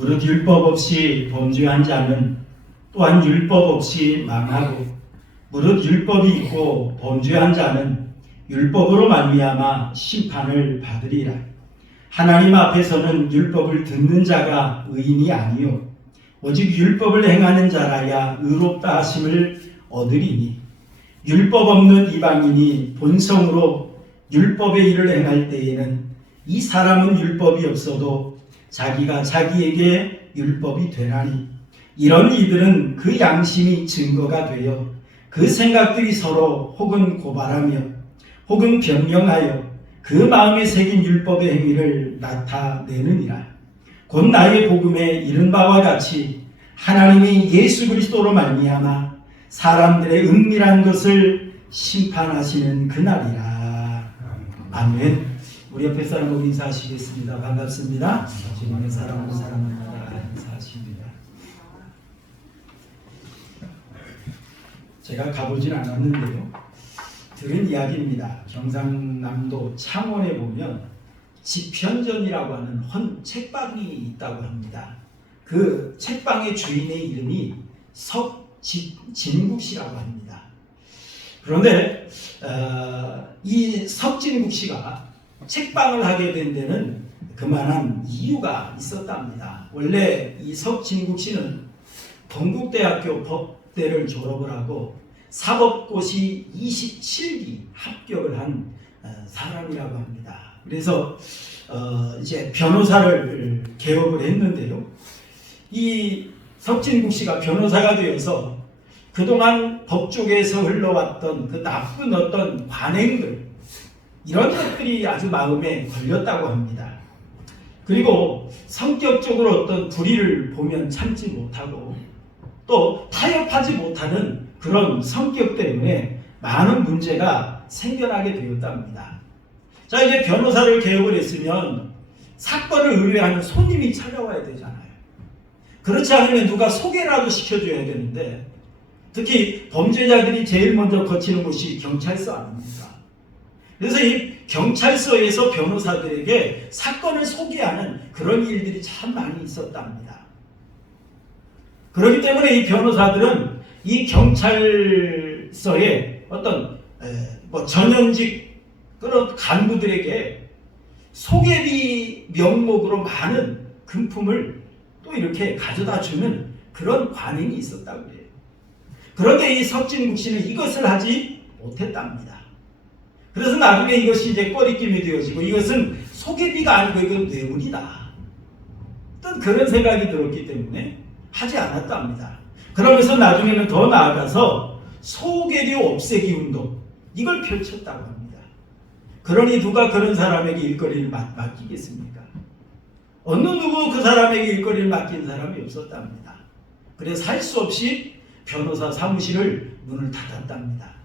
무릇 율법 없이 범죄한 자는 또한 율법 없이 망하고 무릇 율법이 있고 범죄한 자는 율법으로 말미암아 심판을 받으리라. 하나님 앞에서는 율법을 듣는 자가 의인이 아니요 오직 율법을 행하는 자라야 의롭다 하심을 얻으리니 율법 없는 이방인이 본성으로 율법의 일을 행할 때에는 이 사람은 율법이 없어도 자기가 자기에게 율법이 되나니 이런 이들은 그 양심이 증거가 되어 그 생각들이 서로 혹은 고발하며 혹은 변명하여 그 마음에 새긴 율법의 행위를 나타내느니라. 곧 나의 복음에 이른 바와 같이 하나님이 예수 그리스도로 말미암아 사람들의 은밀한 것을 심판하시는 그날이라. 아멘. 우리 옆에 사람하고 인사하시겠습니다. 반갑습니다. 주님의 사랑으로 사랑합니다. 인사하십니다. 제가 가보진 않았는데요, 들은 이야기입니다. 경상남도 창원에 보면 집현전이라고 하는 책방이 있다고 합니다. 그 책방의 주인의 이름이 석진국 씨라고 합니다. 그런데 이 석진국 씨가 책방을 하게 된 데는 그만한 이유가 있었답니다. 원래 이 석진국 씨는 동국대학교 법대를 졸업을 하고 사법고시 27기 합격을 한 사람이라고 합니다. 그래서 이제 변호사를 개업을 했는데요. 이 석진국 씨가 변호사가 되어서 그동안 법조계에서 흘러왔던 그 나쁜 어떤 관행들, 이런 것들이 아주 마음에 걸렸다고 합니다. 그리고 성격적으로 어떤 불의를 보면 참지 못하고 또 타협하지 못하는 그런 성격 때문에 많은 문제가 생겨나게 되었답니다. 자, 이제 변호사를 개업을 했으면 사건을 의뢰하는 손님이 찾아와야 되잖아요. 그렇지 않으면 누가 소개라도 시켜줘야 되는데, 특히 범죄자들이 제일 먼저 거치는 곳이 경찰서 아닙니까? 그래서 이 경찰서에서 변호사들에게 사건을 소개하는 그런 일들이 참 많이 있었답니다. 그렇기 때문에 이 변호사들은 이 경찰서의 어떤 전현직 그런 간부들에게 소개비 명목으로 많은 금품을 또 이렇게 가져다 주는 그런 관행이 있었다고 해요. 그런데 이 석진국 씨는 이것을 하지 못했답니다. 그래서 나중에 이것이 이제 꺼리낌이 되어지고 이것은 소개비가 아니고 이건 뇌물이다, 어떤 그런 생각이 들었기 때문에 하지 않았답니다. 그러면서 나중에는 더 나아가서 소개료 없애기 운동, 이걸 펼쳤다고 합니다. 그러니 누가 그런 사람에게 일거리를 맡기겠습니까? 어느 누구 그 사람에게 일거리를 맡긴 사람이 없었답니다. 그래서 할 수 없이 변호사 사무실을 문을 닫았답니다.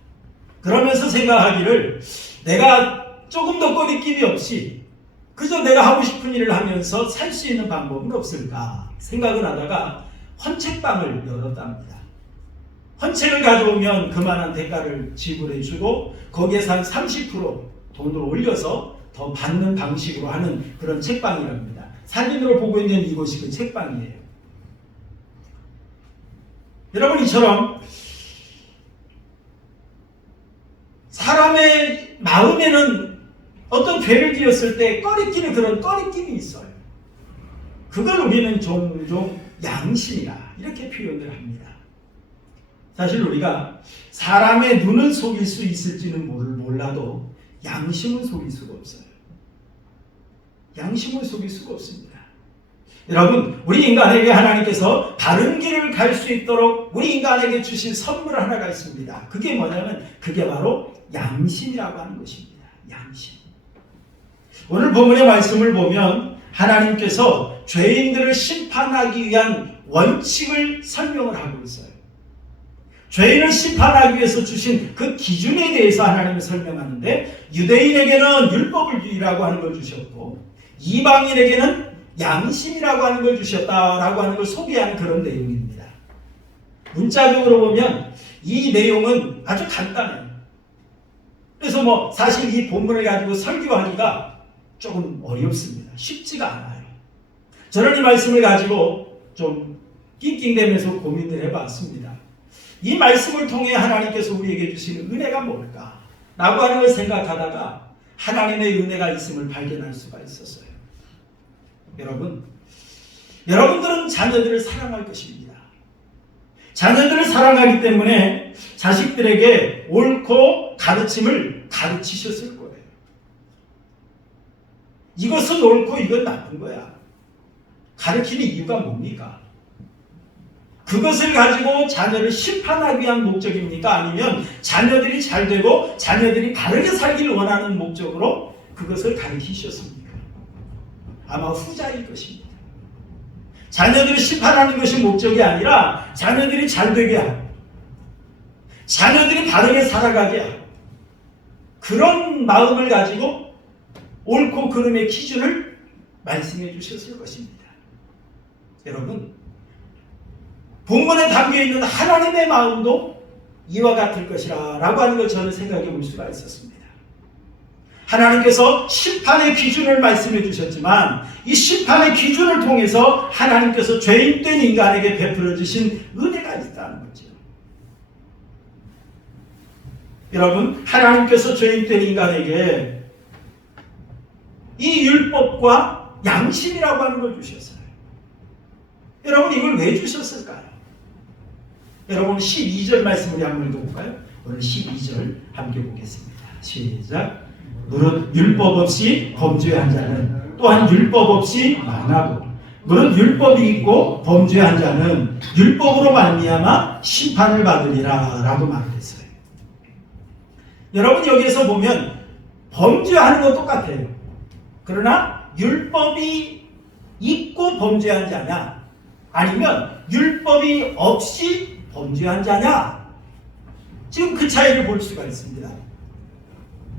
그러면서 생각하기를, 내가 조금 더 꺼리낌이 없이 그저 내가 하고 싶은 일을 하면서 살 수 있는 방법은 없을까 생각을 하다가 헌책방을 열었답니다. 헌책을 가져오면 그만한 대가를 지불해주고 거기에서 한 30% 돈을 올려서 더 받는 방식으로 하는 그런 책방이랍니다. 사진으로 보고 있는 이곳이 그 책방이에요. 여러분, 이처럼 사람의 마음에는 어떤 죄를 지었을 때 꺼리끼는 그런 꺼리낌이 있어요. 그걸 우리는 종종 양심이라 이렇게 표현을 합니다. 사실 우리가 사람의 눈은 속일 수 있을지는 몰라도 양심은 속일 수가 없어요. 양심을 속일 수가 없습니다. 여러분, 우리 인간에게 하나님께서 바른 길을 갈 수 있도록 우리 인간에게 주신 선물 하나가 있습니다. 그게 뭐냐면 그게 바로 양심이라고 하는 것입니다. 양심. 오늘 본문의 말씀을 보면 하나님께서 죄인들을 심판하기 위한 원칙을 설명을 하고 있어요. 죄인을 심판하기 위해서 주신 그 기준에 대해서 하나님은 설명하는데, 유대인에게는 율법이라고 하는 걸 주셨고 이방인에게는 양심이라고 하는 걸 주셨다라고 하는 걸 소개하는 그런 내용입니다. 문자적으로 보면 이 내용은 아주 간단해요. 그래서 사실 이 본문을 가지고 설교하기가 조금 어렵습니다. 쉽지가 않아요. 저는 이 말씀을 가지고 좀 낑낑대면서 고민을 해봤습니다. 이 말씀을 통해 하나님께서 우리에게 주시는 은혜가 뭘까? 라고 하는 걸 생각하다가 하나님의 은혜가 있음을 발견할 수가 있었어요. 여러분들은 자녀들을 사랑할 것입니다. 자녀들을 사랑하기 때문에 자식들에게 옳고 가르침을 가르치셨을 거예요. 이것은 옳고 이건 나쁜 거야. 가르치는 이유가 뭡니까? 그것을 가지고 자녀를 심판하기 위한 목적입니까? 아니면 자녀들이 잘 되고 자녀들이 바르게 살기를 원하는 목적으로 그것을 가르치셨습니까? 아마 후자일 것입니다. 자녀들을 심판하는 것이 목적이 아니라 자녀들이 잘 되게 하고 자녀들이 바르게 살아가게 하고 그런 마음을 가지고 옳고 그름의 기준을 말씀해 주셨을 것입니다. 여러분, 본문에 담겨있는 하나님의 마음도 이와 같을 것이라 라고 하는 걸 저는 생각해 볼 수가 있었습니다. 하나님께서 심판의 기준을 말씀해 주셨지만 이 심판의 기준을 통해서 하나님께서 죄인된 인간에게 베풀어 주신 은혜가 있다는 거죠. 여러분, 하나님께서 죄인된 인간에게 이 율법과 양심이라고 하는 걸 주셨어요. 여러분, 이걸 왜 주셨을까요? 여러분, 12절 말씀을 한번 읽어볼까요? 오늘 12절 함께 보겠습니다. 시작. 무릇 율법 없이 범죄한 자는 또한 율법 없이 망하고 무릇 율법이 있고 범죄한 자는 율법으로 말미암아 심판을 받으리라 라고 말했어요. 여러분, 여기에서 보면 범죄하는 건 똑같아요. 그러나 율법이 있고 범죄한 자냐 아니면 율법이 없이 범죄한 자냐, 지금 그 차이를 볼 수가 있습니다.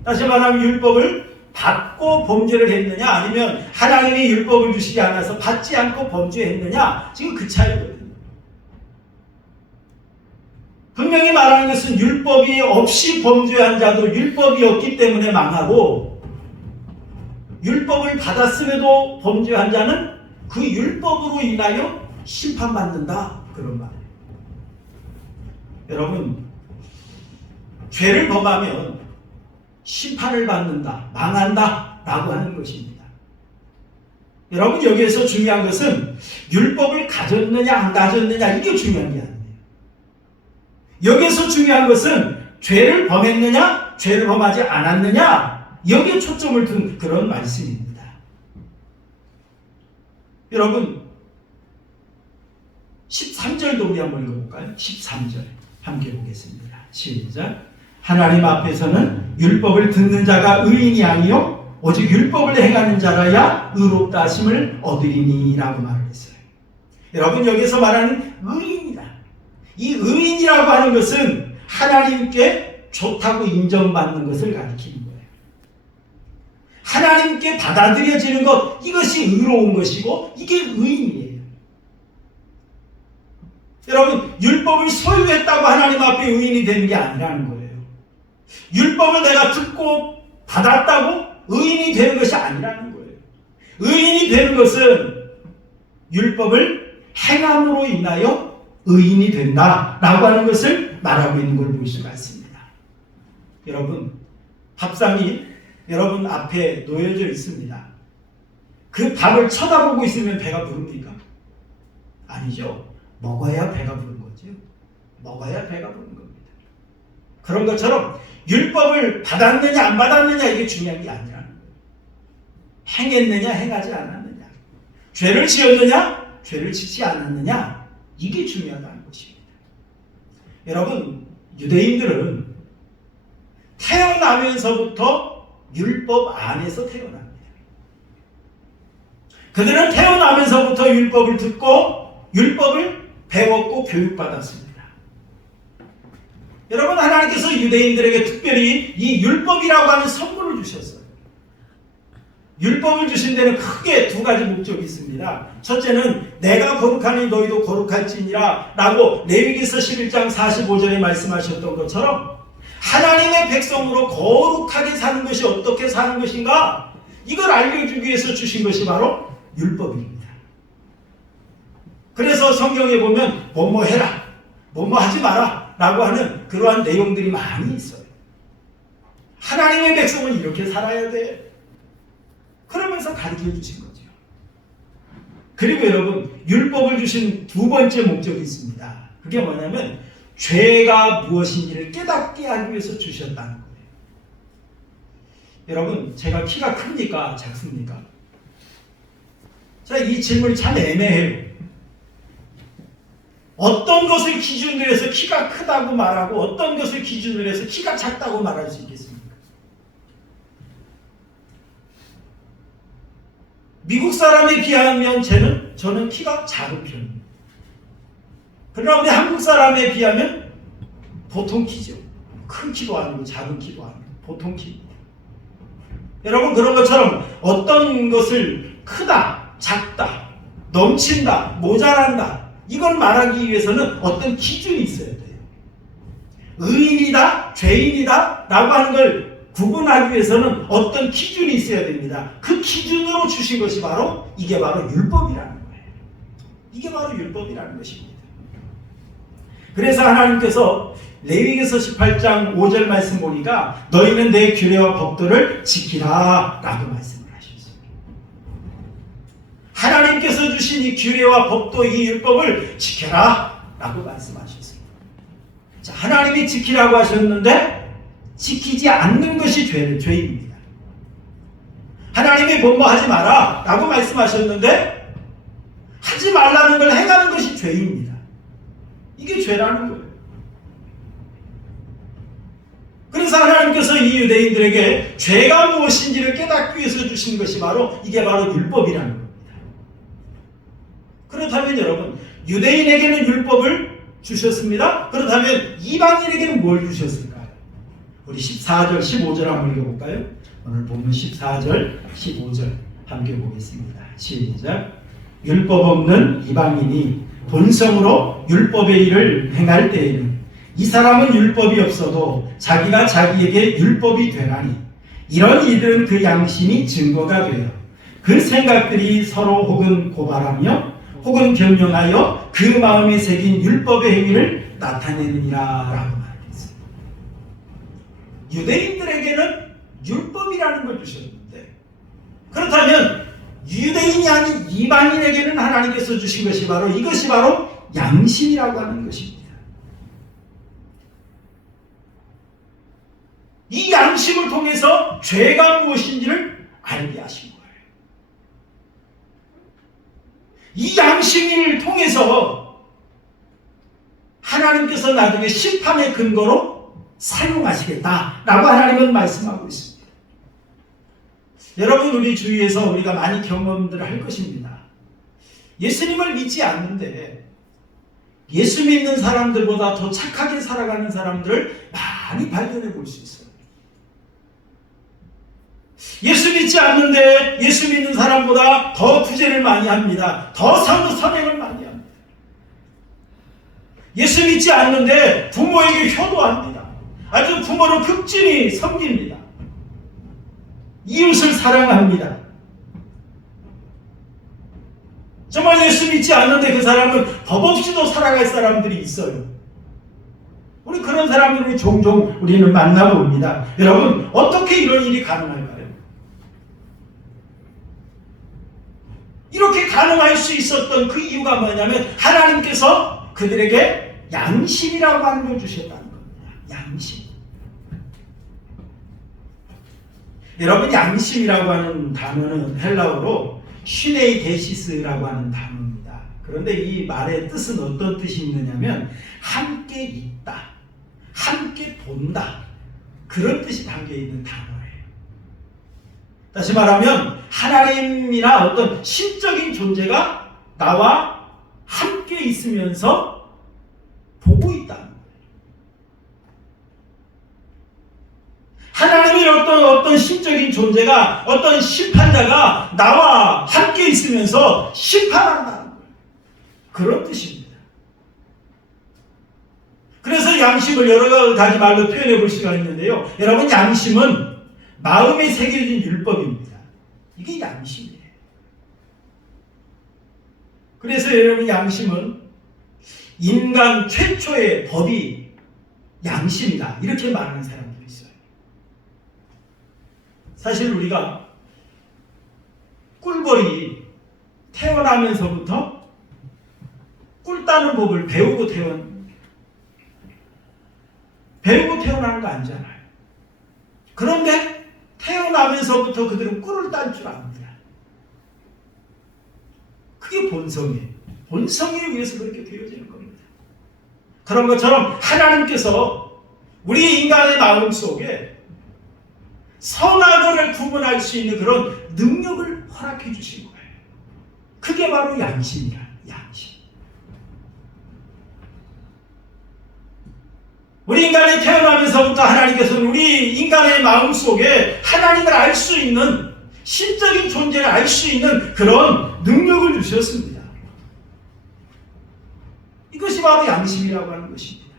다시 말하면 율법을 받고 범죄를 했느냐 아니면 하나님이 율법을 주시지 않아서 받지 않고 범죄했느냐, 지금 그 차이거든요. 분명히 말하는 것은 율법이 없이 범죄한 자도 율법이 없기 때문에 망하고 율법을 받았음에도 범죄한 자는 그 율법으로 인하여 심판받는다, 그런 말이에요. 여러분, 죄를 범하면 심판을 받는다, 망한다 라고 하는 것입니다. 여러분, 여기에서 중요한 것은 율법을 가졌느냐 안 가졌느냐, 이게 중요한 게 아니에요. 여기에서 중요한 것은 죄를 범했느냐 죄를 범하지 않았느냐, 여기에 초점을 둔 그런 말씀입니다. 여러분, 13절도 우리 한번 읽어볼까요? 13절 함께 보겠습니다. 시작. 하나님 앞에서는 율법을 듣는 자가 의인이 아니요 오직 율법을 행하는 자라야 의롭다 하심을 얻으리니 라고 말을 했어요. 여러분, 여기서 말하는 의인이다, 이 의인이라고 하는 것은 하나님께 좋다고 인정받는 것을 가리키는 거예요. 하나님께 받아들여지는 것, 이것이 의로운 것이고 이게 의인이에요. 여러분, 율법을 소유했다고 하나님 앞에 의인이 되는 게 아니라는 거예요. 율법을 내가 듣고 받았다고 의인이 되는 것이 아니라는 거예요. 의인이 되는 것은 율법을 행함으로 인하여 의인이 된다라고 하는 것을 말하고 있는 걸 볼 수가 있습니다. 여러분, 밥상이 여러분 앞에 놓여져 있습니다. 그 밥을 쳐다보고 있으면 배가 부릅니까? 아니죠. 먹어야 배가 부른 거죠. 먹어야 배가 부른 겁니다. 그런 것처럼 율법을 받았느냐 안 받았느냐, 이게 중요한 게 아니라는 거예요. 행했느냐 행하지 않았느냐, 죄를 지었느냐 죄를 짓지 않았느냐, 이게 중요하다는 것입니다. 여러분, 유대인들은 태어나면서부터 율법 안에서 태어납니다. 그들은 태어나면서부터 율법을 듣고 율법을 배웠고 교육받았습니다. 여러분, 하나님께서 유대인들에게 특별히 이 율법이라고 하는 선물을 주셨어요. 율법을 주신 데는 크게 두 가지 목적이 있습니다. 첫째는 내가 거룩하니 너희도 거룩할지니라 라고 레위기서 11장 45절에 말씀하셨던 것처럼 하나님의 백성으로 거룩하게 사는 것이 어떻게 사는 것인가, 이걸 알려주기 위해서 주신 것이 바로 율법입니다. 그래서 성경에 보면 뭐뭐 해라, 뭐뭐 하지 마라 라고 하는 그러한 내용들이 많이 있어요. 하나님의 백성은 이렇게 살아야 돼. 그러면서 가르쳐 주신 거죠. 그리고 여러분, 율법을 주신 두 번째 목적이 있습니다. 그게 뭐냐면 죄가 무엇인지를 깨닫게 하기 위해서 주셨다는 거예요. 여러분, 제가 키가 큽니까? 작습니까? 자, 이 질문이 참 애매해요. 어떤 것을 기준으로 해서 키가 크다고 말하고 어떤 것을 기준으로 해서 키가 작다고 말할 수 있겠습니까? 미국 사람에 비하면 저는 키가 작은 편입니다. 그러나 우리 한국 사람에 비하면 보통 키죠. 큰 키도 아니고 작은 키도 아니고 보통 키입니다. 여러분, 그런 것처럼 어떤 것을 크다, 작다, 넘친다, 모자란다 이걸 말하기 위해서는 어떤 기준이 있어야 돼요. 의인이다, 죄인이다 라고 하는 걸 구분하기 위해서는 어떤 기준이 있어야 됩니다. 그 기준으로 주신 것이 이게 바로 율법이라는 거예요. 이게 바로 율법이라는 것입니다. 그래서 하나님께서 레위기서 18장 5절 말씀 보니까 너희는 내 규례와 법도를 지키라 라고 말씀을 하셨습니다. 하나님께서 주신 이 규례와 법도, 이 율법을 지켜라 라고 말씀하셨습니다. 자, 하나님이 지키라고 하셨는데 지키지 않는 것이 죄입니다. 하나님이 뭐뭐 하지 마라 라고 말씀하셨는데 하지 말라는 걸 행하는 것이 죄입니다. 이게 죄라는 거예요. 그래서 하나님께서 이 유대인들에게 죄가 무엇인지를 깨닫기 위해서 주신 것이 이게 바로 율법이라는 겁니다. 그렇다면 여러분, 유대인에게는 율법을 주셨습니다. 그렇다면 이방인에게는 뭘 주셨을까요? 우리 14절, 15절 한번 읽어볼까요? 오늘 본문 14절, 15절 함께 보겠습니다. 시작. 율법 없는 이방인이 본성으로 율법의 일을 행할 때에는 이 사람은 율법이 없어도 자기가 자기에게 율법이 되나니 이런 이들은 그 양심이 증거가 되어 그 생각들이 서로 혹은 고발하며 혹은 변명하여 그 마음에 새긴 율법의 행위를 나타내느니라 라고 말했습니다. 유대인들에게는 율법이라는 걸 주셨는데 그렇다면 유대인이 아닌 이방인에게는 하나님께서 주신 것이 이것이 바로 양심이라고 하는 것입니다. 이 양심을 통해서 죄가 무엇인지를 알게 하신 거예요. 이 양심을 통해서 하나님께서 나중에 심판의 근거로 사용하시겠다라고 하나님은 말씀하고 있습니다. 여러분, 우리 주위에서 우리가 많이 경험들을 할 것입니다. 예수님을 믿지 않는데 예수 믿는 사람들보다 더 착하게 살아가는 사람들을 많이 발견해 볼 수 있어요. 예수 믿지 않는데 예수 믿는 사람보다 더 구제를 많이 합니다. 더 선행을 많이 합니다. 예수 믿지 않는데 부모에게 효도합니다. 아주 부모를 극진히 섬깁니다. 이웃을 사랑합니다. 정말 예수 믿지 않는데 그 사람은 법 없이도 살아갈 사람들이 있어요. 우리 그런 사람들을 종종 우리는 만나봅니다. 여러분, 어떻게 이런 일이 가능할까요? 이렇게 가능할 수 있었던 그 이유가 뭐냐면 하나님께서 그들에게 양심이라고 하는 걸 주셨다는 겁니다. 양심. 여러분, 양심이라고 하는 단어는 헬라어로 시네이데시스라고 하는 단어입니다. 그런데 이 말의 뜻은 어떤 뜻이 있느냐면 함께 있다, 함께 본다, 그런 뜻이 담겨있는 단어예요. 다시 말하면 하나님이나 어떤 신적인 존재가 나와 함께 있으면서 보고 있다는 거예요. 하나님이 어떤 신적인 존재가, 어떤 심판자가 나와 함께 있으면서 심판한다는 거예요. 그런 뜻입니다. 그래서 양심을 여러 가지 말로 표현해 볼 수가 있는데요. 여러분, 양심은 마음에 새겨진 율법입니다. 이게 양심이에요. 그래서 여러분, 양심은 인간 최초의 법이 양심이다, 이렇게 말하는 사람들이 있어요. 사실 우리가 꿀벌이 태어나면서부터 꿀 따는 법을 배우고 태어나는 거 아니잖아요. 그런데 태어나면서부터 그들은 꿀을 딸 줄 압니다. 그게 본성이에요. 본성에 의해서 그렇게 되어지는 겁니다. 그런 것처럼 하나님께서 우리 인간의 마음 속에 선악을 구분할 수 있는 그런 능력을 허락해 주신 거예요. 그게 바로 양심이라. 양심. 우리 인간이 태어나면서부터 하나님께서는 우리 인간의 마음 속에 하나님을 알 수 있는, 신적인 존재를 알 수 있는 그런 능력을 주셨습니다. 이것이 바로 양심이라고 하는 것입니다.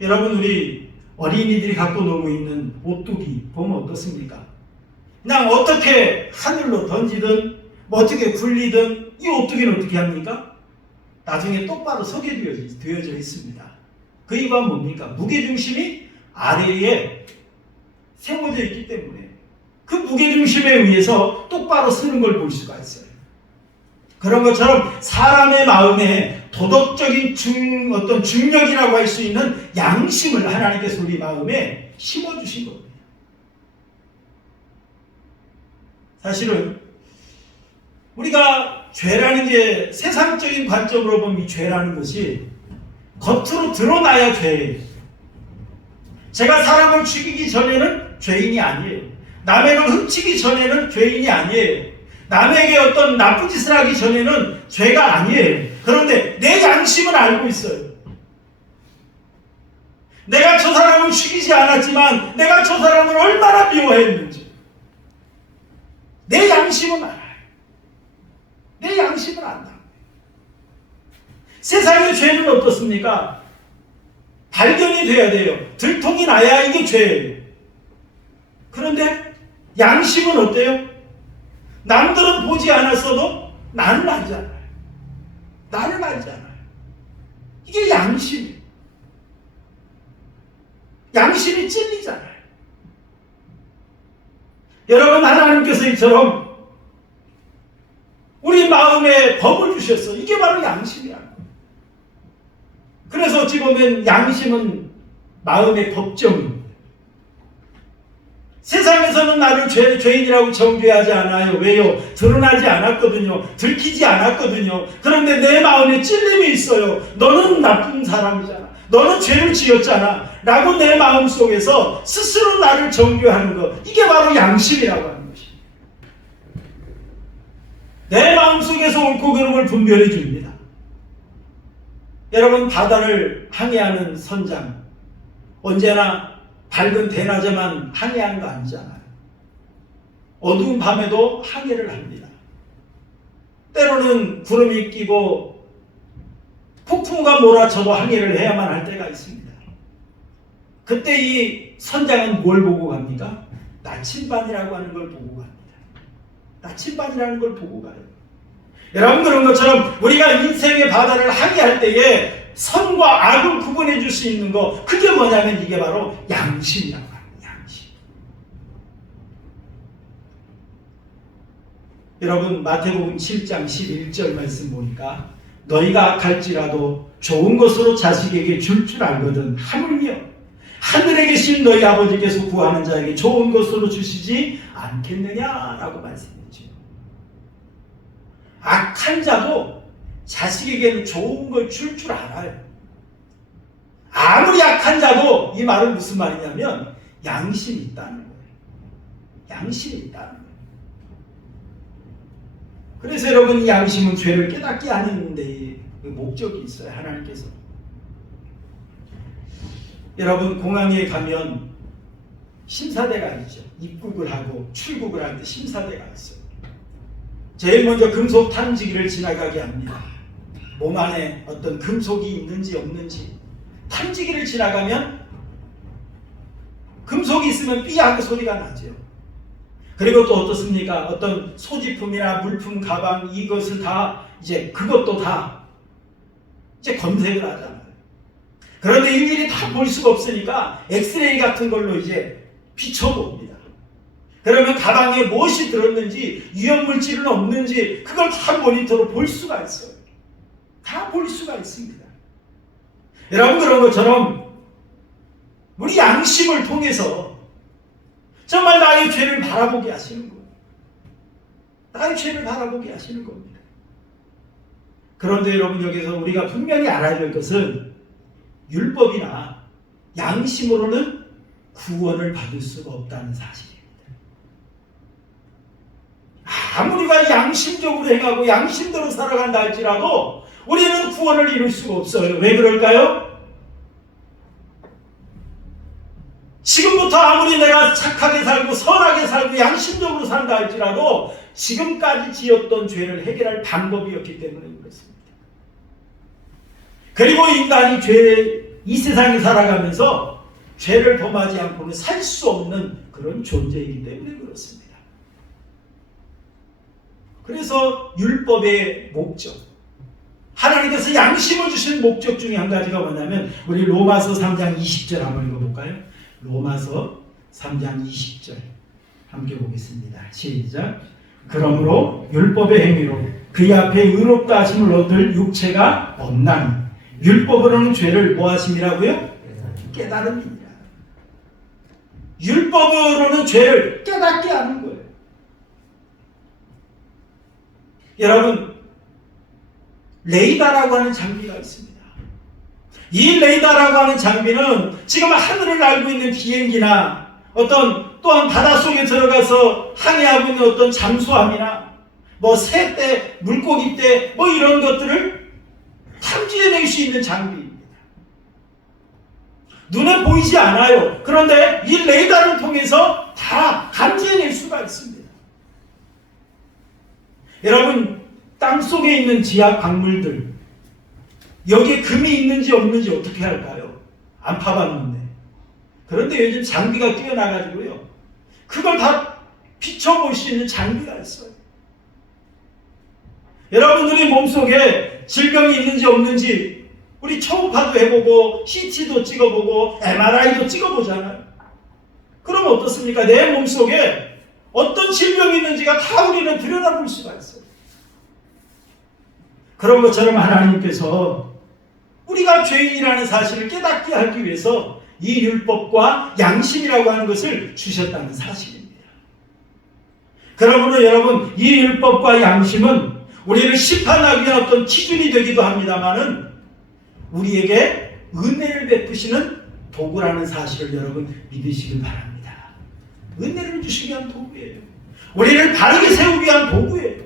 여러분, 우리 어린이들이 갖고 놀고 있는 오뚜기 보면 어떻습니까? 그냥 어떻게 하늘로 던지든 어떻게 굴리든 이 오뚜기는 어떻게 합니까? 나중에 똑바로 서게 되어져 있습니다. 그 이유가 뭡니까? 무게중심이 아래에 세워져 있기 때문에 그 무게중심에 의해서 똑바로 서는 걸 볼 수가 있어요. 그런 것처럼 사람의 마음에 도덕적인 어떤 중력이라고 할 수 있는 양심을 하나님께서 우리 마음에 심어주신 겁니다. 사실은 우리가 죄라는 게 세상적인 관점으로 보면 이 죄라는 것이 겉으로 드러나야 죄예요. 제가 사람을 죽이기 전에는 죄인이 아니에요. 남의 걸 훔치기 전에는 죄인이 아니에요. 남에게 어떤 나쁜 짓을 하기 전에는 죄가 아니에요. 그런데 내 양심은 알고 있어요. 내가 저 사람을 죽이지 않았지만 내가 저 사람을 얼마나 미워했는지 내 양심은 알아요. 내 양심은 안다. 세상의 죄는 어떻습니까? 발견이 돼야 돼요. 들통이 나야 이게 죄예요. 그런데 양심은 어때요? 남들은 보지 않았어도 나는 알잖아요. 나는 알잖아요. 이게 양심이에요. 양심이 찔리잖아요. 여러분, 하나님께서 이처럼 우리 마음에 법을 주셨어. 이게 바로 양심이야. 그래서 어찌 보면 양심은 마음의 법정입니다. 세상에서는 나를 죄인이라고 정죄하지 않아요. 왜요? 드러나지 않았거든요. 들키지 않았거든요. 그런데 내 마음에 찔림이 있어요. 너는 나쁜 사람이잖아. 너는 죄를 지었잖아. 라고 내 마음 속에서 스스로 나를 정죄하는 것. 이게 바로 양심이라고 하는 것입니다. 내 마음 속에서 옳고 그름을 분별해 줍니다. 여러분, 바다를 항해하는 선장, 언제나 밝은 대낮에만 항해하는 거 아니잖아요. 어두운 밤에도 항해를 합니다. 때로는 구름이 끼고 폭풍과 몰아쳐도 항해를 해야만 할 때가 있습니다. 그때 이 선장은 뭘 보고 갑니까? 나침반이라고 하는 걸 보고 갑니다. 나침반이라는 걸 보고 가요. 여러분, 그런 것처럼 우리가 인생의 바다를 항해할 때에 선과 악을 구분해 줄 수 있는 거, 그게 뭐냐면 이게 바로 양심이라고 합니다. 양심. 여러분, 마태복음 7장 11절 말씀 보니까 너희가 악할지라도 좋은 것으로 자식에게 줄 알거든 하물며 하늘에 계신 너희 아버지께서 구하는 자에게 좋은 것으로 주시지 않겠느냐라고 말씀했죠. 악한 자도 자식에게는 좋은 걸 줄 알아요. 아무리 약한 자도, 이 말은 무슨 말이냐면 양심이 있다는 거예요. 양심이 있다는 거예요. 그래서 여러분, 이 양심은 죄를 깨닫게 하는 데 목적이 있어요. 하나님께서. 여러분, 공항에 가면 심사대가 있죠. 입국을 하고 출국을 할 때 심사대가 있어요. 제일 먼저 금속 탐지기를 지나가게 합니다. 몸 안에 어떤 금속이 있는지 없는지 탐지기를 지나가면 금속이 있으면 삐 하고 소리가 나죠. 그리고 또 어떻습니까? 어떤 소지품이나 물품, 가방 이것을 다 이제 그것도 다 이제 검색을 하잖아요. 그런데 일일이 다 볼 수가 없으니까 엑스레이 같은 걸로 이제 비춰봅니다. 그러면 가방에 무엇이 들었는지, 위험물질은 없는지 그걸 다 모니터로 볼 수가 있어요. 다 볼 수가 있습니다. 여러분, 그런 것처럼 우리 양심을 통해서 정말 나의 죄를 바라보게 하시는 거예요. 나의 죄를 바라보게 하시는 겁니다. 그런데 여러분, 여기서 우리가 분명히 알아야 될 것은 율법이나 양심으로는 구원을 받을 수가 없다는 사실입니다. 아무리 우리가 양심적으로 행하고 양심대로 살아간다 할지라도 우리는 구원을 이룰 수가 없어요. 왜 그럴까요? 지금부터 아무리 내가 착하게 살고 선하게 살고 양심적으로 산다 할지라도 지금까지 지었던 죄를 해결할 방법이 없기 때문에 그렇습니다. 그리고 인간이 이 세상에 살아가면서 죄를 범하지 않고는 살 수 없는 그런 존재이기 때문에 그렇습니다. 그래서 율법의 목적, 하나님께서 양심을 주신 목적 중에 한 가지가 뭐냐면, 우리 로마서 3장 20절 한번 읽어볼까요? 로마서 3장 20절 함께 보겠습니다. 시작. 그러므로 율법의 행위로 그의 앞에 의롭다 하심을 얻을 육체가 없나니 율법으로는 죄를 뭐 하심이라고요? 깨달음이니라. 율법으로는 죄를 깨닫게 하는 거예요. 여러분, 레이더라고 하는 장비가 있습니다. 이 레이더라고 하는 장비는 지금 하늘을 날고 있는 비행기나 또한 바닷속에 들어가서 항해하고 있는 어떤 잠수함이나 새떼, 물고기떼 이런 것들을 탐지해낼 수 있는 장비입니다. 눈에 보이지 않아요. 그런데 이 레이더를 통해서 다 감지해낼 수가 있습니다. 여러분, 땅속에 있는 지하 광물들, 여기에 금이 있는지 없는지 어떻게 할까요? 안 파봤는데. 그런데 요즘 장비가 뛰어나가지고요, 그걸 다 비춰볼 수 있는 장비가 있어요. 여러분들이 몸속에 질병이 있는지 없는지 우리 초음파도 해보고 CT도 찍어보고 MRI도 찍어보잖아요. 그럼 어떻습니까? 내 몸속에 어떤 질병이 있는지가 다 우리는 들여다볼 수가 있어요. 그런 것처럼 하나님께서 우리가 죄인이라는 사실을 깨닫게 하기 위해서 이 율법과 양심이라고 하는 것을 주셨다는 사실입니다. 그러므로 여러분, 이 율법과 양심은 우리를 심판하기 위한 어떤 기준이 되기도 합니다마는 우리에게 은혜를 베푸시는 도구라는 사실을 여러분 믿으시길 바랍니다. 은혜를 주시기 위한 도구예요. 우리를 바르게 세우기 위한 도구예요.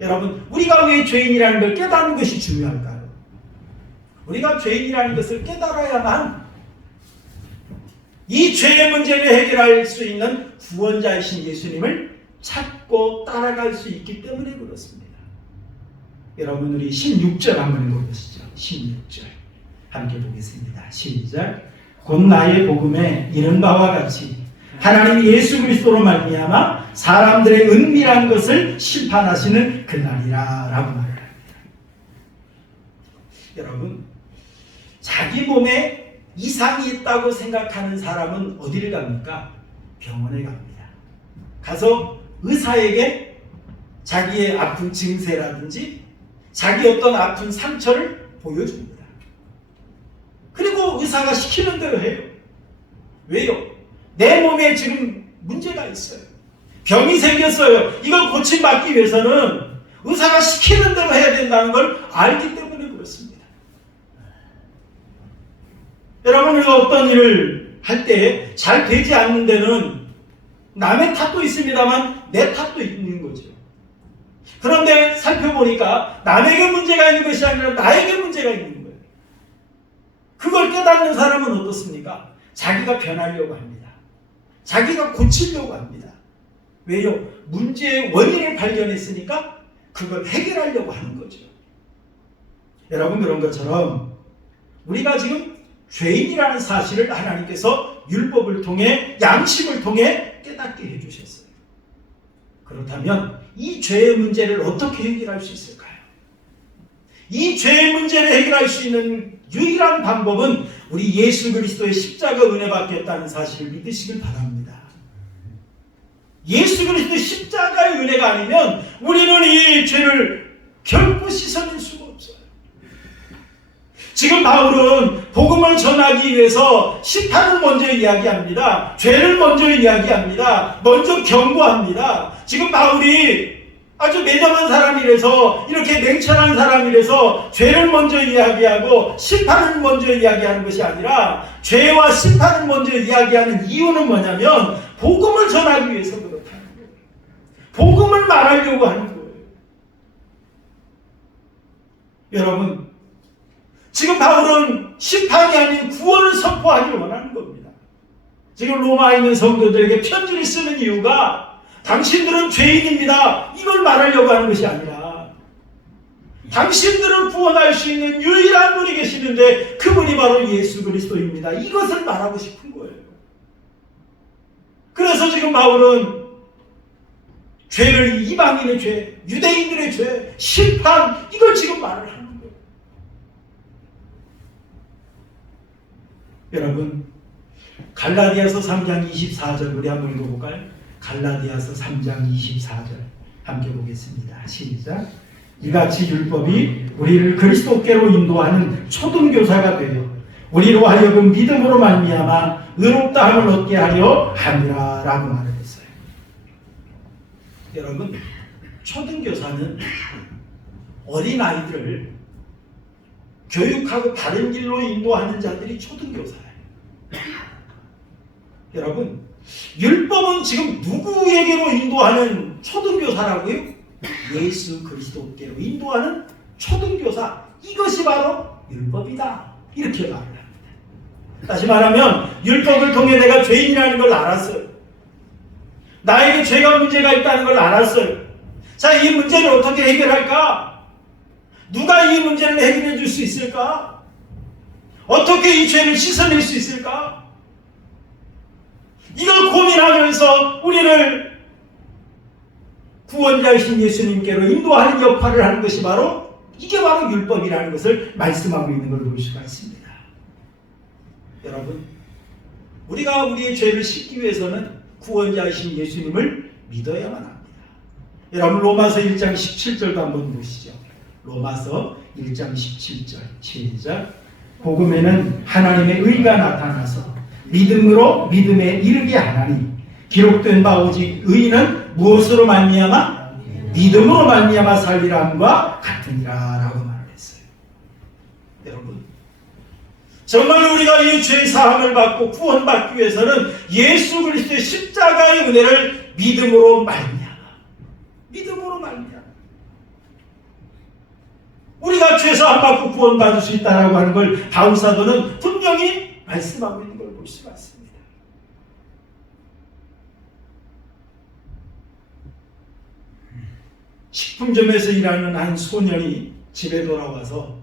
여러분, 우리가 왜 죄인이라는 걸 깨닫는 것이 중요할까요? 우리가 죄인이라는 것을 깨달아야만 이 죄의 문제를 해결할 수 있는 구원자이신 예수님을 찾고 따라갈 수 있기 때문에 그렇습니다. 여러분, 우리 16절 한번 읽어보시죠. 16절 함께 보겠습니다. 시작. 곧 나의 복음에 이른 바와 같이 하나님이 예수 그리스도로 말미암아 사람들의 은밀한 것을 심판하시는 그날이라 라고 말을 합니다. 여러분, 자기 몸에 이상이 있다고 생각하는 사람은 어디를 갑니까? 병원에 갑니다. 가서 의사에게 자기의 아픈 증세라든지 자기 어떤 아픈 상처를 보여줍니다. 그리고 의사가 시키는 대로 해요. 왜요? 내 몸에 지금 문제가 있어요. 병이 생겼어요. 이걸 고침받기 위해서는 의사가 시키는 대로 해야 된다는 걸 알기 때문에 그렇습니다. 여러분, 우리가 어떤 일을 할 때 잘 되지 않는 데는 남의 탓도 있습니다만 내 탓도 있는 거죠. 그런데 살펴보니까 남에게 문제가 있는 것이 아니라 나에게 문제가 있는 거예요. 그걸 깨닫는 사람은 어떻습니까? 자기가 변하려고 합니다. 자기가 고치려고 합니다. 왜요? 문제의 원인을 발견했으니까 그걸 해결하려고 하는 거죠. 여러분, 그런 것처럼 우리가 지금 죄인이라는 사실을 하나님께서 율법을 통해 양심을 통해 깨닫게 해주셨어요. 그렇다면 이 죄의 문제를 어떻게 해결할 수 있을까요? 이 죄의 문제를 해결할 수 있는 유일한 방법은 우리 예수 그리스도의 십자가 은혜 받겠다는 사실을 믿으시길 바랍니다. 예수 그리스도의 십자가의 은혜가 아니면 우리는 이 죄를 결코 씻어낼 수가 없어요. 지금 바울은 복음을 전하기 위해서 심판을 먼저 이야기합니다. 죄를 먼저 이야기합니다. 먼저 경고합니다. 지금 바울이 아주 매정한 사람이라서, 이렇게 냉철한 사람이라서 죄를 먼저 이야기하고 심판을 먼저 이야기하는 것이 아니라, 죄와 심판을 먼저 이야기하는 이유는 뭐냐면 복음을 전하기 위해서 그렇다는 거예요. 복음을 말하려고 하는 거예요. 여러분, 지금 바울은 심판이 아닌 구원을 선포하기를 원하는 겁니다. 지금 로마에 있는 성도들에게 편지를 쓰는 이유가 당신들은 죄인입니다, 이걸 말하려고 하는 것이 아니라, 당신들을 구원할 수 있는 유일한 분이 계시는데 그분이 바로 예수 그리스도입니다, 이것을 말하고 싶은 거예요. 그래서 지금 바울은 죄를, 이방인의 죄, 유대인들의 죄, 심판, 이걸 지금 말을 하는 거예요. 여러분, 갈라디아서 3장 24절 우리 한번 읽어볼까요? 갈라디아서 3장 24절 함께 보겠습니다. 시작. 이같이 율법이 우리를 그리스도께로 인도하는 초등교사가 되어 우리로 하여금 믿음으로 말미암아 의롭다함을 얻게 하려 함이라 라고 말을 했어요. 여러분, 초등교사는 어린아이들을 교육하고 바른 길로 인도하는 자들이 초등교사예요. 여러분, 율법은 지금 누구에게로 인도하는 초등교사라고요? 예수 그리스도께로 인도하는 초등교사, 이것이 바로 율법이다, 이렇게 말을 합니다. 다시 말하면 율법을 통해 내가 죄인이라는 걸 알았어요. 나에게 죄가 문제가 있다는 걸 알았어요. 자, 이 문제를 어떻게 해결할까? 누가 이 문제를 해결해 줄 수 있을까? 어떻게 이 죄를 씻어낼 수 있을까? 이걸 고민하면서 우리를 구원자이신 예수님께로 인도하는 역할을 하는 것이 바로, 이게 바로 율법이라는 것을 말씀하고 있는 걸 볼 수가 있습니다. 여러분, 우리가 우리의 죄를 씻기 위해서는 구원자이신 예수님을 믿어야만 합니다. 여러분, 로마서 1장 17절도 한번 보시죠. 로마서 1장 17절 시작. 복음에는 하나님의 의가 나타나서 믿음으로 믿음에 이르게 하나니 기록된 바 오직 의인은 무엇으로 말미암아? 믿음으로 말미암아 살리라 함과 같으니라 라고 말을 했어요. 여러분, 정말 우리가 이 죄 사함을 받고 구원받기 위해서는 예수 그리스도의 십자가의 은혜를 믿음으로 말미암아, 믿음으로 말미암아 우리가 죄 사함 받고 구원받을 수 있다라고 하는 걸 바울 사도는 분명히 말씀하고 있는 걸 볼 수가 있습니다. 식품점에서 일하는 한 소년이 집에 돌아와서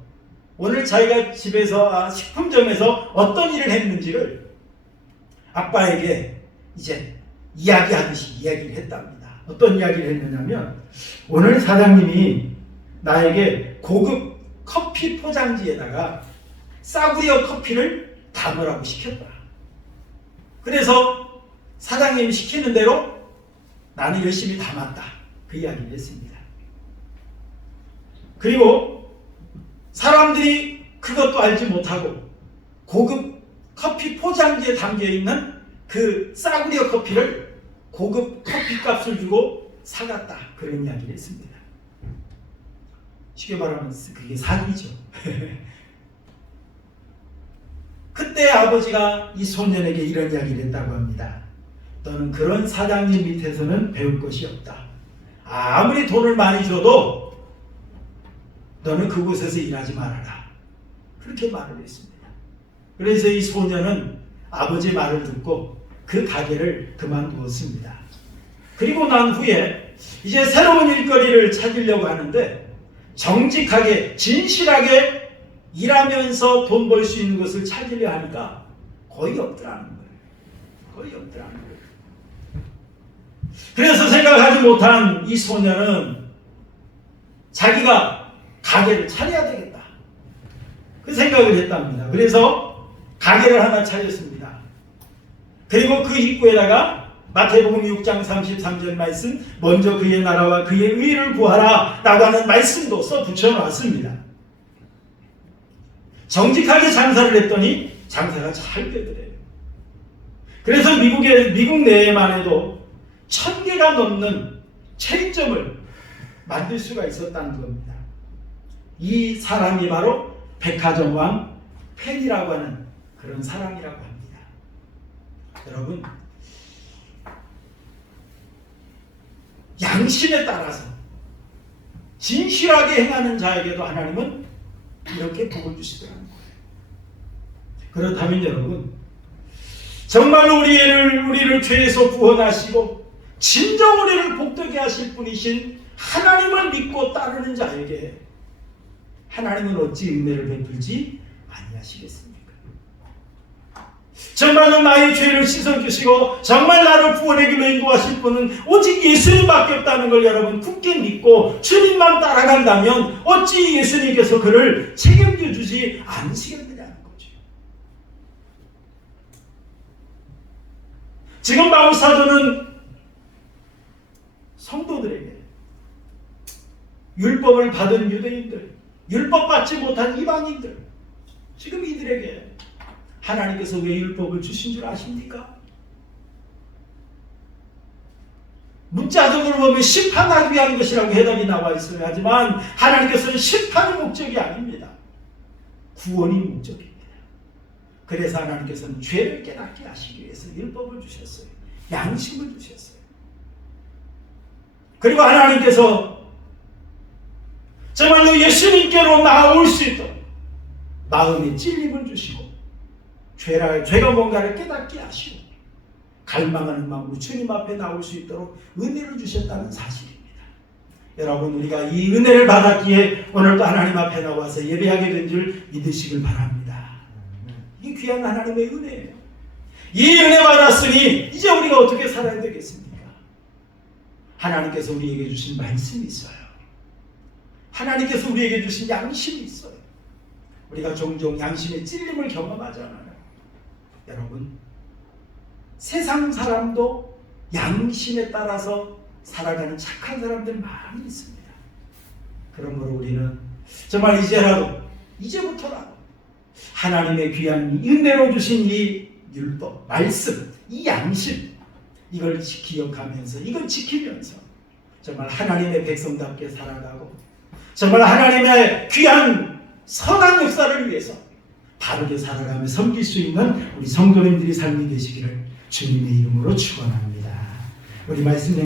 오늘 자기가 집에서 식품점에서 어떤 일을 했는지를 아빠에게 이제 이야기하듯이 이야기를 했답니다. 어떤 이야기를 했느냐면, 오늘 사장님이 나에게 고급 커피 포장지에다가 싸구려 커피를 담으라고 시켰다. 그래서 사장님이 시키는 대로 나는 열심히 담았다, 그 이야기를 했습니다. 그리고 사람들이 그것도 알지 못하고 고급 커피 포장지에 담겨있는 그 싸구려 커피를 고급 커피값을 주고 사갔다, 그런 이야기를 했습니다. 쉽게 말하면 그게 사기죠. 그때 아버지가 이 소년에게 이런 이야기를 했다고 합니다. 너는 그런 사장님 밑에서는 배울 것이 없다. 아무리 돈을 많이 줘도 너는 그곳에서 일하지 말아라, 그렇게 말을 했습니다. 그래서 이 소년은 아버지의 말을 듣고 그 가게를 그만두었습니다. 그리고 난 후에 이제 새로운 일거리를 찾으려고 하는데, 정직하게 진실하게 일하면서 돈 벌 수 있는 것을 찾으려 하니까 거의 없더라는 거예요. 거의 없더라는 거예요. 그래서 생각하지 못한 이 소녀는 자기가 가게를 차려야 되겠다, 그 생각을 했답니다. 그래서 가게를 하나 차렸습니다. 그리고 그 입구에다가 마태복음 6장 33절 말씀, 먼저 그의 나라와 그의 의를 구하라 라고 하는 말씀도 써 붙여놨습니다. 정직하게 장사를 했더니 장사가 잘 되더래요. 그래서 미국 내에만 해도 1000개가 넘는 체인점을 만들 수가 있었다는 겁니다. 이 사람이 바로 백화점 왕 펜이라고 하는 그런 사람이라고 합니다. 여러분, 양심에 따라서 진실하게 행하는 자에게도 하나님은 이렇게 복을 주시더라는 거예요. 그렇다면 여러분, 정말로 우리를 죄에서 구원하시고 진정 우리를 복되게 하실 분이신 하나님을 믿고 따르는 자에게 하나님은 어찌 은혜를 베풀지 아니하시겠습니까? 정말로 나의 죄를 씻어주시고 정말 나를 구원의 길로 인도하실 분은 오직 예수님밖에 없다는 걸 여러분 굳게 믿고 주님만 따라간다면 어찌 예수님께서 그를 책임져 주지 않으시겠느냐는 거죠. 지금 바울사도는 성도들에게, 율법을 받은 유대인들, 율법 받지 못한 이방인들, 지금 이들에게 하나님께서 왜 율법을 주신 줄 아십니까? 문자적으로 보면 심판하기 위한 것이라고 해답이 나와 있어요. 하지만 하나님께서는 심판이 목적이 아닙니다. 구원이 목적입니다. 그래서 하나님께서는 죄를 깨닫게 하시기 위해서 율법을 주셨어요. 양심을 주셨어요. 그리고 하나님께서 정말로 예수님께로 나올 수 있도록 마음에 찔림을 주시고 죄가 뭔가를 깨닫게 하시고 갈망하는 마음으로 주님 앞에 나올 수 있도록 은혜를 주셨다는 사실입니다. 여러분, 우리가 이 은혜를 받았기에 오늘도 하나님 앞에 나와서 예배하게 된 줄 믿으시길 바랍니다. 이 귀한 하나님의 은혜예요. 이 은혜 받았으니 이제 우리가 어떻게 살아야 되겠습니까? 하나님께서 우리에게 주신 말씀이 있어요. 하나님께서 우리에게 주신 양심이 있어요. 우리가 종종 양심의 찔림을 경험하잖아요. 여러분, 세상 사람도 양심에 따라서 살아가는 착한 사람들 많이 있습니다. 그러므로 우리는 정말 이제부터라도 하나님의 귀한 은혜로 주신 이 율법, 말씀, 이 양심, 이걸 기억하면서, 이걸 지키면서 정말 하나님의 백성답게 살아가고 정말 하나님의 귀한 선한 역사를 위해서 바르게 살아가며 섬길 수 있는 우리 성도님들이 삶이 되시기를 주님의 이름으로 축원합니다. 우리 말씀